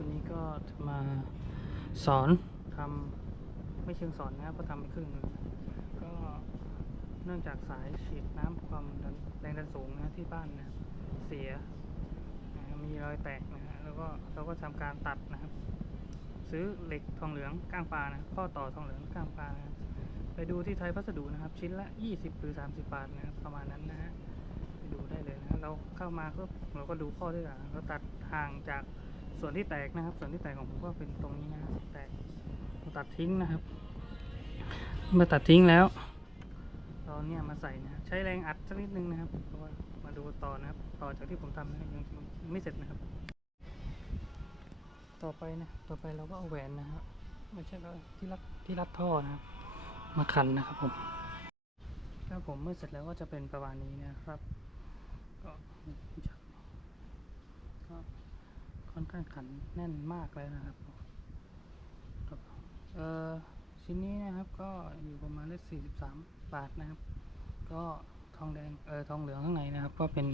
วันนี้ก็จะมาสอนทำไม่เชิงสอนนะครับเพราะทำไปครึ่งหนึงก็เนื่องจากสายฉีดน้ำความแรงดันสูงนะที่บ้านนะเสียนะมีรอยแตกนะฮะแล้วก็เราก็ทำการตัดนะครับ ซื้อเหล็กทองเหลืองก้างปลานะข้อต่อทองเหลืองก้างปลานะไปดูที่ไทยพัสดุนะครับ ชิ้นละ 20หรือ30 บาทนะครับประมาณนั้นนะฮะไปดูได้เลยนะเราเข้ามาก็เราก็ดูข้อที่ต่างเราตัดห่างจาก ส่วนที่แตกนะครับ ส่วนที่แตกของผมก็เป็นตรงนี้นะครับแตกเราตัดทิ้งนะครับเมื่อตัดทิ้งแล้วเราเนี่ยมาใส่นะใช้แรงอัดสักนิดนึงนะครับเพราะว่ามาดูต่อนะครับ ต่อจากที่ผมทำนะครับยังไม่เสร็จนะครับ ต่อไปนะต่อไปเราก็เอาแหวนนะครับไม่ใช่ก็ที่รัดที่รัดท่อนะครับ มาขันนะครับผมครับผมเมื่อเสร็จแล้วก็จะเป็นประมาณนี้นะครับ ก็ก็ ค่อนข้างขันแน่นมากเลยนะครับครับเอ่อชิ้นนี้นะครับก็อยู่ประมาณเลขสี่สิบสามบาทนะครับ ก็ทองแดงเออทองเหลืองข้างในนะครับ ก็เป็น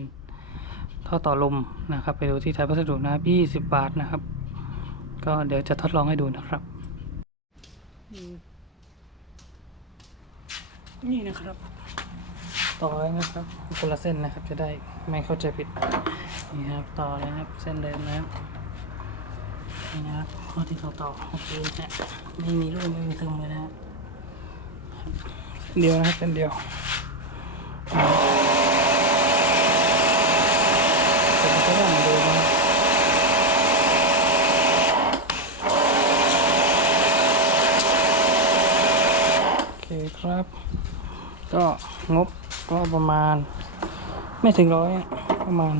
ท่อต่อลมนะครับ ไปดูที่ไทยพัสดุนะครับยี่สิบบาทนะครับ ก็เดี๋ยวจะทดลองให้ดูนะครับ นี่นะครับต่อเลยนะครับคนละเส้นนะครับจะได้ไม่เข้าใจผิดนี่ครับต่อเลยนะครับเส้นเดิมนะครับ นี่นะครับข้อที่เราต่อโอเคนะไม่มีรูปไม่มีซึมเลยนะเดียวนะครับเส้นเดียวเป็นตัวอย่างเดิมนะครับโอเคครับ ก็งบก็ประมาณ ไม่ถึงร้อยประมาณ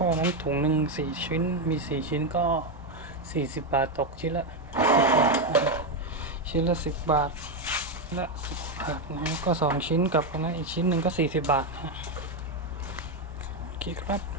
ข้อนั้นถุงหนึ่งสี่ชิ้น มีสี่ชิ้นก็สี่สิบบาทตกชิ้นละ10บาทชิ้นละสิบบาทละสิบบาทนะก็สองชิ้นกับนนั้นอีกชิ้นหนึ่งก็สี่สิบบาทนะฮะโอเคครับ